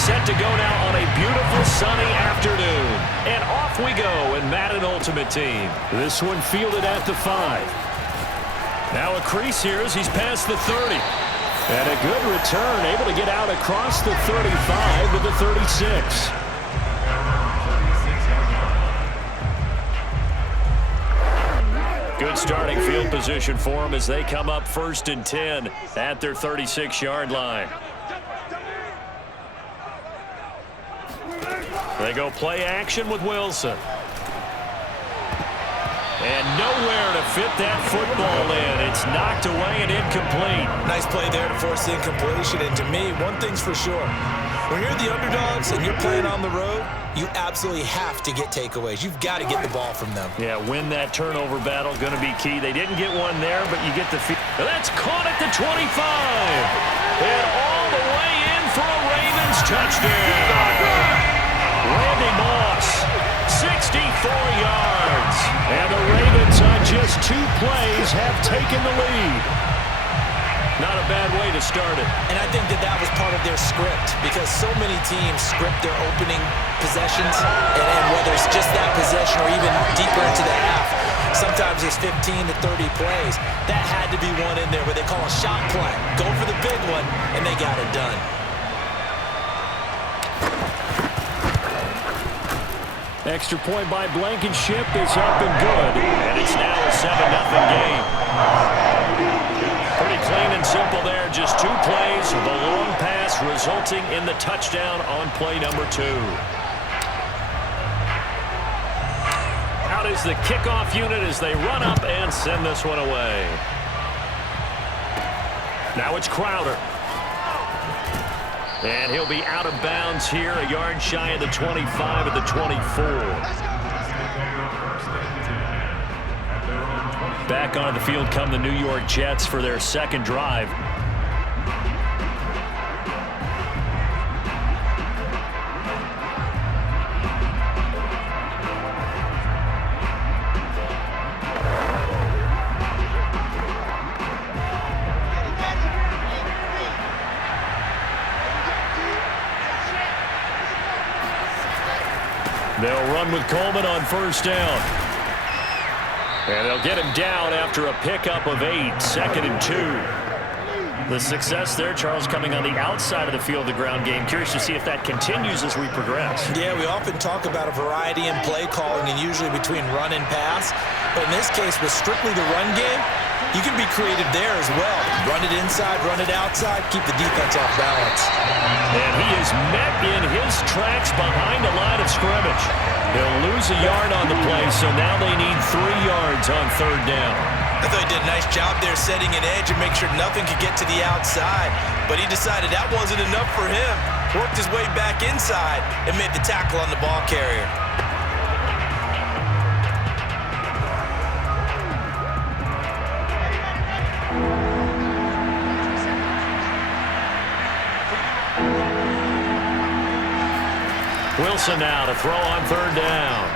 Set to go now on a beautiful sunny afternoon. And off we go in Madden Ultimate Team. This one fielded at the 5. Now a crease here as he's past the 30. And a good return, able to get out across the 35 to the 36. Good starting field position for them as they come up 1st and 10 at their 36-yard line. They go play action with Wilson. And nowhere to fit that football in. It's knocked away and incomplete. Nice play there to force the incompletion. And to me, one thing's for sure. When you're the underdogs and you're playing on the road, you absolutely have to get takeaways. You've got to get the ball from them. Yeah, win that turnover battle, going to be key. They didn't get one there, but you get the field. That's caught at the 25. And all the way in for a Ravens touchdown. Randy Moss, 64 yards. And the Ravens on just 2 plays have taken the lead. Not a bad way to start it. And I think that was part of their script because so many teams script their opening possessions, and whether it's just that possession or even deeper into the half, sometimes it's 15 to 30 plays. That had to be one in there where they call a shot play. Go for the big one, and they got it done. Extra point by Blankenship is up and good. And it's now a 7-0 game. Pretty clean and simple there. Just 2 plays of a long pass resulting in the touchdown on play number 2. Out is the kickoff unit as they run up and send this one away. Now it's Crowder. And he'll be out of bounds here, a yard shy of the 25 at the 24. Back onto the field come the New York Jets for their second drive. They'll run with Coleman on 1st down. And they'll get him down after a pickup of 8, 2nd and 2. The success there, Charles, coming on the outside of the field, the ground game. Curious to see if that continues as we progress. Yeah, we often talk about a variety in play calling and usually between run and pass. But in this case, with strictly the run game, you can be creative there as well. Run it inside, run it outside, keep the defense off balance. And he is met in his tracks behind the line of scrimmage. He'll lose a yard on the play, so now they need 3 yards on 3rd down. I thought he did a nice job there setting an edge and make sure nothing could get to the outside. But he decided that wasn't enough for him. Worked his way back inside and made the tackle on the ball carrier. Wilson now to throw on 3rd down.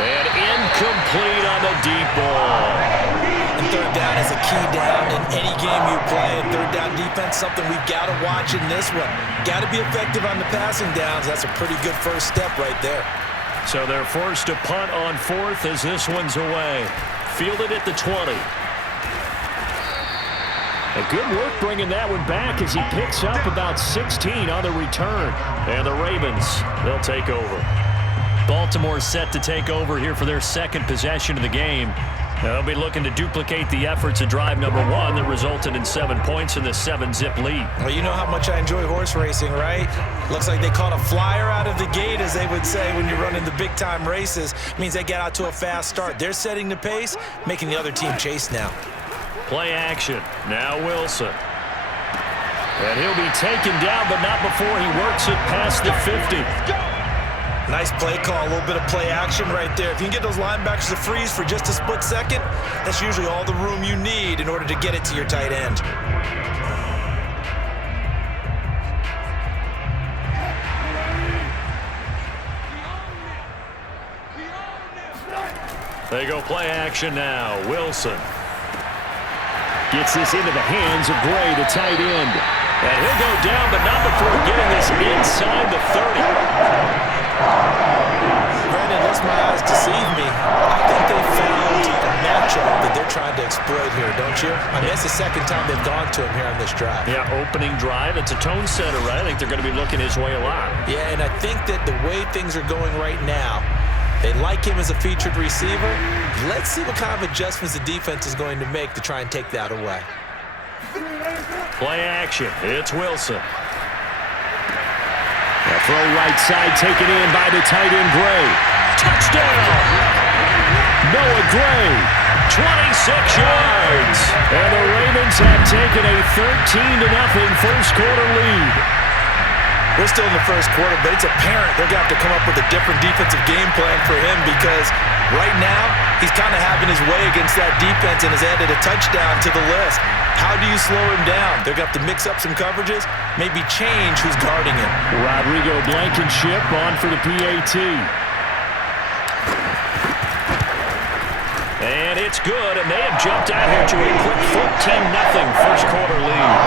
And incomplete on the deep ball. And 3rd down is a key down in any game you play. And 3rd down defense, something we've got to watch in this one. Got to be effective on the passing downs. That's a pretty good first step right there. So they're forced to punt on 4th as this one's away. Fielded at the 20. A good work bringing that one back as he picks up about 16 on the return. And the Ravens, they'll take over. Baltimore set to take over here for their 2nd possession of the game. They'll be looking to duplicate the efforts of drive number 1 that resulted in 7 points in the 7-zip lead. Well, you know how much I enjoy horse racing, right? Looks like they caught a flyer out of the gate, as they would say when you're running the big-time races. It means they get out to a fast start. They're setting the pace, making the other team chase now. Play action. Now Wilson. And he'll be taken down, but not before he works it past the 50. Nice play call, a little bit of play action right there. If you can get those linebackers to freeze for just a split second, that's usually all the room you need in order to get it to your tight end. They go play action now. Wilson gets this into the hands of Gray, the tight end. And he'll go down, but not before getting this inside the 30. Brandon, unless my eyes deceive me, I think they found a matchup that they're trying to exploit here, don't you? I mean, it's the second time they've gone to him here on this drive. Yeah, opening drive. It's a tone setter, right? I think they're going to be looking his way a lot. Yeah, and I think that the way things are going right now, they like him as a featured receiver. Let's see what kind of adjustments the defense is going to make to try and take that away. Play action. It's Wilson. A throw right side taken in by the tight end Gray. Touchdown! Noah Gray, 26 yards. And the Ravens have taken a 13-0 first quarter lead. We're still in the first quarter, but it's apparent they're going to have to come up with a different defensive game plan for him because right now he's kind of having his way against that defense and has added a touchdown to the list. How do you slow him down? They're going to have to mix up some coverages, maybe change who's guarding him. Rodrigo Blankenship on for the PAT. And it's good, and they have jumped out here to a quick 14-0 first quarter lead.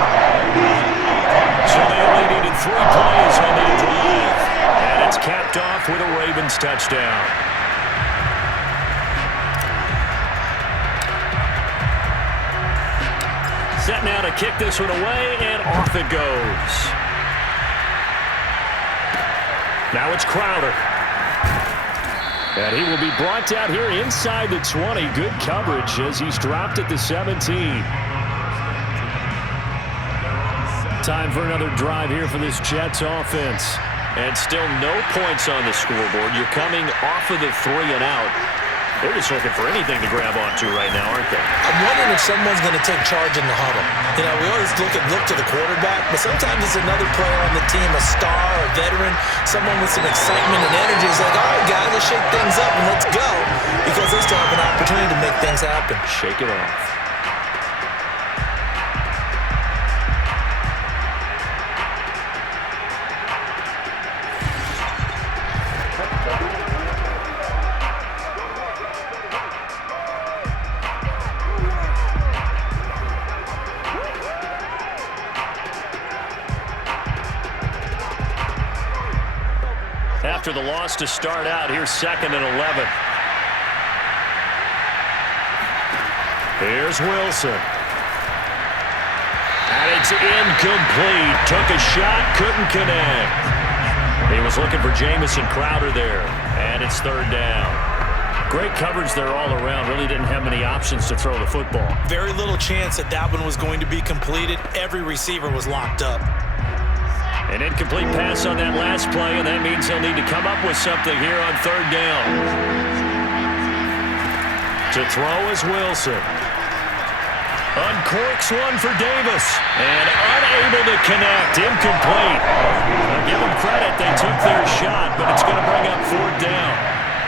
So they only needed 3 plays on the drive. And it's capped off with a Ravens touchdown. Set now to kick this one away, and off it goes. Now it's Crowder. And he will be brought down here inside the 20. Good coverage as he's dropped at the 17. Time for another drive here for this Jets offense. And still no points on the scoreboard. You're coming off of the 3 and out. They're just looking for anything to grab onto right now, aren't they? I'm wondering if someone's going to take charge in the huddle. You know, we always look to the quarterback, but sometimes it's another player on the team, a star, a veteran, someone with some excitement and energy. It's like, all right, guys, let's shake things up and let's go, because they still have an opportunity to make things happen. Shake it off. After the loss to start out, here's 2nd and 11. Here's Wilson. And it's incomplete. Took a shot, couldn't connect. He was looking for Jamison Crowder there. And it's 3rd down. Great coverage there all around. Really didn't have many options to throw the football. Very little chance that that one was going to be completed. Every receiver was locked up. An incomplete pass on that last play, and that means he'll need to come up with something here on 3rd down. To throw is Wilson. Uncorks one for Davis. And unable to connect. Incomplete. I'll give them credit. They took their shot, but it's going to bring up 4th down.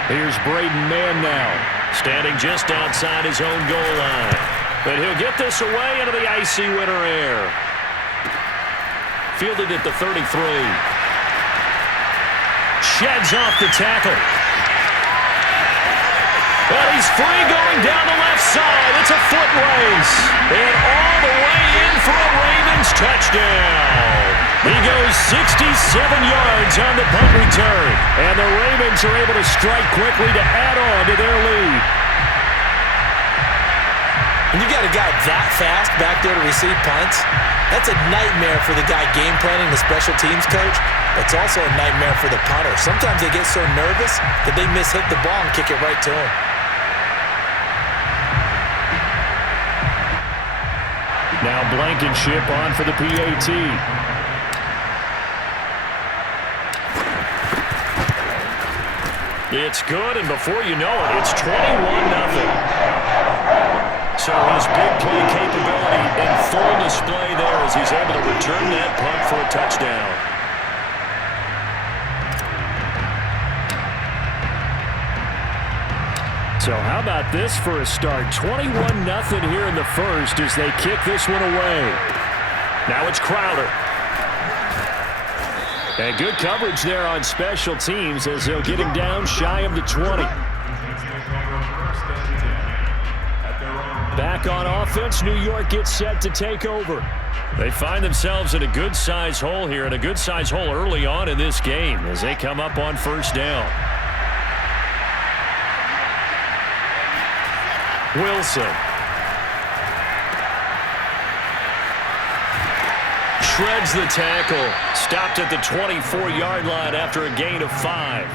Here's Braden Mann now. Standing just outside his own goal line. But he'll get this away into the icy winter air. Fielded at the 33. Sheds off the tackle. But he's free going down the left side. It's a foot race. And all the way in for a Ravens touchdown. He goes 67 yards on the punt return. And the Ravens are able to strike quickly to add on to their lead. When you got a guy that fast back there to receive punts, that's a nightmare for the guy game planning, the special teams coach. It's also a nightmare for the punter. Sometimes they get so nervous that they mishit the ball and kick it right to him. Now Blankenship on for the PAT. It's good, and before you know it, it's 21-0. So his big play capability in full display there as he's able to return that punt for a touchdown. So how about this for a start? 21-0 here in the first as they kick this one away. Now it's Crowder. And good coverage there on special teams as they'll get him down shy of the 20. Back on offense, New York gets set to take over. They find themselves in a good-sized hole here, and a good-sized hole early on in this game as they come up on first down. Wilson. Shreds the tackle. Stopped at the 24-yard line after a gain of 5.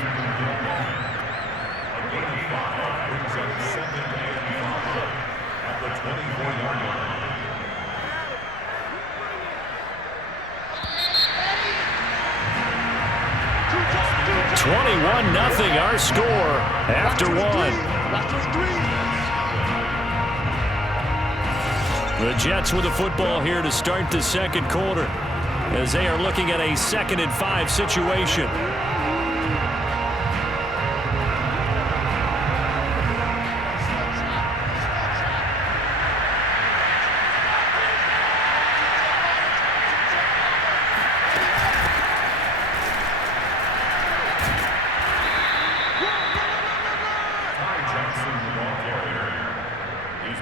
Nothing our score after 1. The Jets with the football here to start the second quarter as they are looking at a 2nd and 5 situation.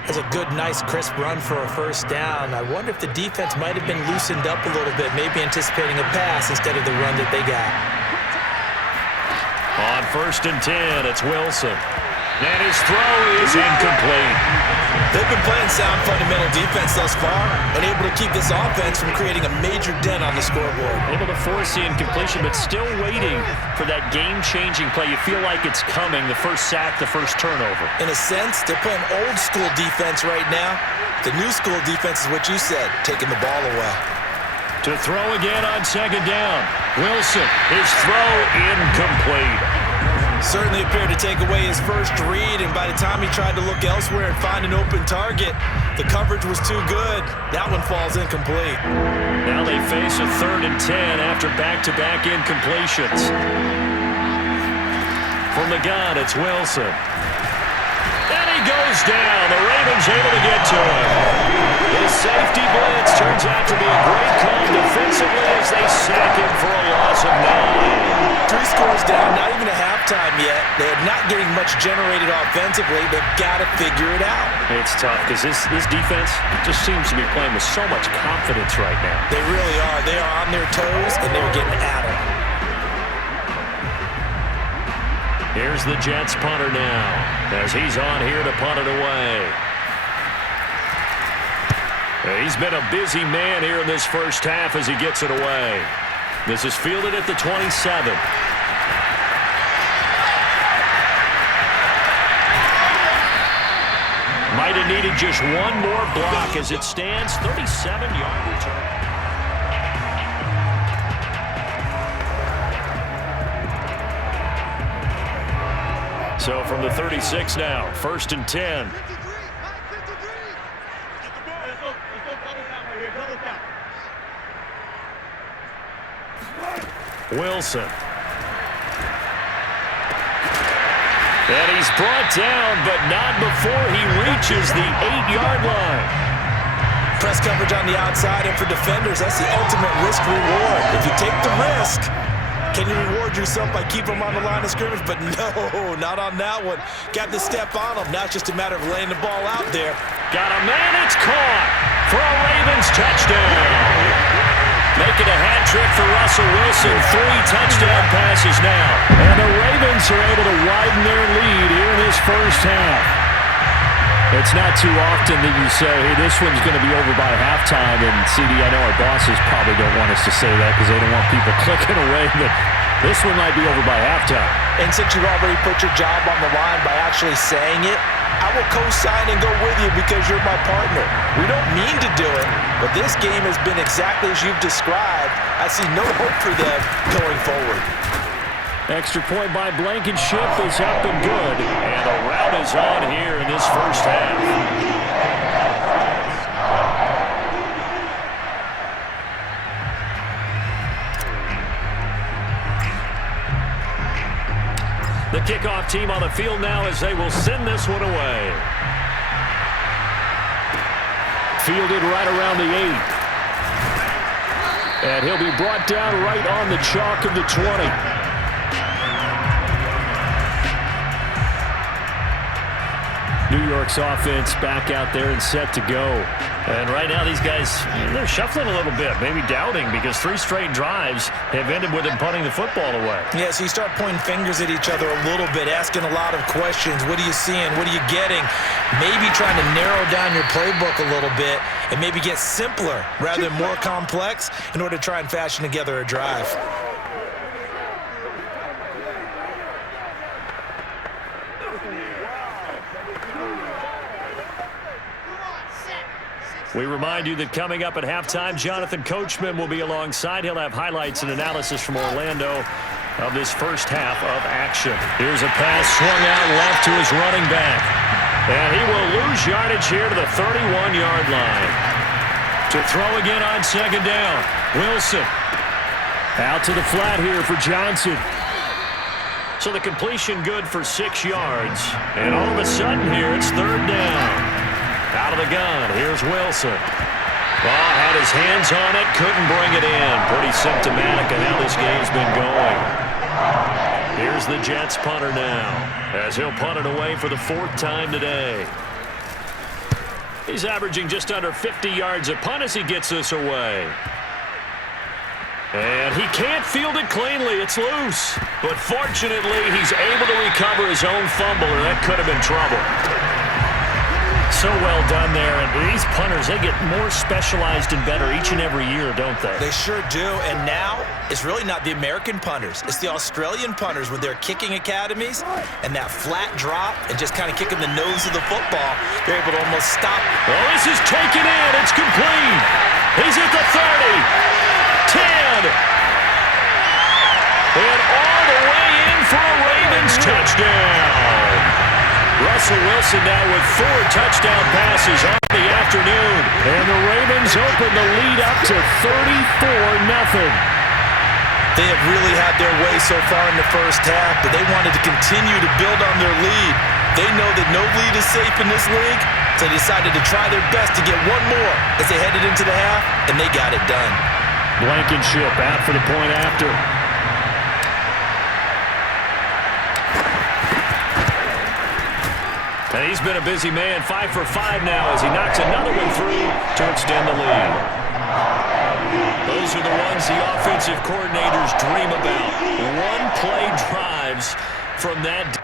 That's a good, nice, crisp run for a first down. I wonder if the defense might have been loosened up a little bit, maybe anticipating a pass instead of the run that they got. On 1st and 10, it's Wilson. And his throw is incomplete. They've been playing sound fundamental defense thus far and able to keep this offense from creating a major dent on the scoreboard. Able to force the incompletion, but still waiting for that game-changing play. You feel like it's coming, the first sack, the first turnover. In a sense, they're playing old-school defense right now. The new-school defense is what you said, taking the ball away. To throw again on 2nd down. Wilson, his throw incomplete. Certainly appeared to take away his first read, and by the time he tried to look elsewhere and find an open target, the coverage was too good. That one falls incomplete. Now they face a 3rd and 10 after back-to-back incompletions. From the gun, it's Wilson. And he goes down. The Ravens able to get to him. His safety blitz turns out to be a great call defensively as they sack him for a loss of 9. 3 scores down, not even a halftime yet. They're not getting much generated offensively. They've got to figure it out. It's tough because this defense just seems to be playing with so much confidence right now. They really are. They are on their toes, and they're getting at it. Here's the Jets punter now as he's on here to punt it away. He's been a busy man here in this first half as he gets it away. This is fielded at the 27. Might have needed just one more block as it stands. 37-yard return. So from the 36 now, 1st and 10. Wilson. And he's brought down, but not before he reaches the 8-yard line. Press coverage on the outside, and for defenders, that's the ultimate risk-reward. If you take the risk, can you reward yourself by keeping them on the line of scrimmage? But no, not on that one. Got to step on them. Now it's just a matter of laying the ball out there. Got a man, it's caught for a Ravens touchdown. Making a hat trick for Russell Wilson. 3 touchdown passes now. And the Ravens are able to widen their lead here in this first half. It's not too often that you say, hey, this one's going to be over by halftime. And, CD, I know our bosses probably don't want us to say that because they don't want people clicking away. But this one might be over by halftime. And since you've already put your job on the line by actually saying it, I will co-sign and go with you because you're my partner. We don't mean to do it, but this game has been exactly as you've described. I see no hope for them going forward. Extra point by Blankenship is up and good. And the rout is on here in this first half. The kickoff team on the field now as they will send this one away. Fielded right around the 8. And he'll be brought down right on the chalk of the 20. New York's offense back out there and set to go. And right now these guys, they're shuffling a little bit, maybe doubting, because 3 straight drives have ended with them punting the football away. Yeah, so you start pointing fingers at each other a little bit, asking a lot of questions. What are you seeing? What are you getting? Maybe trying to narrow down your playbook a little bit and maybe get simpler rather than more complex in order to try and fashion together a drive. We remind you that coming up at halftime, Jonathan Coachman will be alongside. He'll have highlights and analysis from Orlando of this first half of action. Here's a pass swung out left to his running back. And he will lose yardage here to the 31-yard line. To throw again on second down, Wilson. Out to the flat here for Johnson. So the completion good for 6 yards. And all of a sudden here, it's third down. Out of the gun, here's Wilson. Ball had his hands on it, couldn't bring it in. Pretty symptomatic of how this game's been going. Here's the Jets punter now, as he'll punt it away for the 4th time today. He's averaging just under 50 yards a punt as he gets this away. And he can't field it cleanly. It's loose. But fortunately, he's able to recover his own fumble, or that could have been trouble. So well done there. And these punters, they get more specialized and better each and every year, don't they? They sure do. And now it's really not the American punters. It's the Australian punters with their kicking academies and that flat drop and just kind of kicking the nose of the football. They're able to almost stop. Oh, this is taken in. It's complete. He's at the 30. 10. And all the way in for a Ravens touchdown. Russell Wilson now with 4 touchdown passes on the afternoon. And the Ravens open the lead up to 34-0. They have really had their way so far in the first half, but they wanted to continue to build on their lead. They know that no lead is safe in this league, so they decided to try their best to get one more as they headed into the half, and they got it done. Blankenship out for the point after. And he's been a busy man, 5 for 5 now as he knocks another one through to extend the lead. Those are the ones the offensive coordinators dream about. One-play drives from that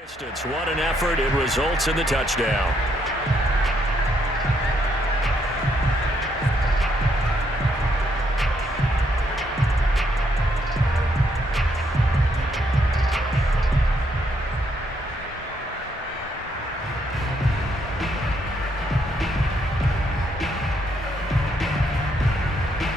distance. What an effort. It results in the touchdown.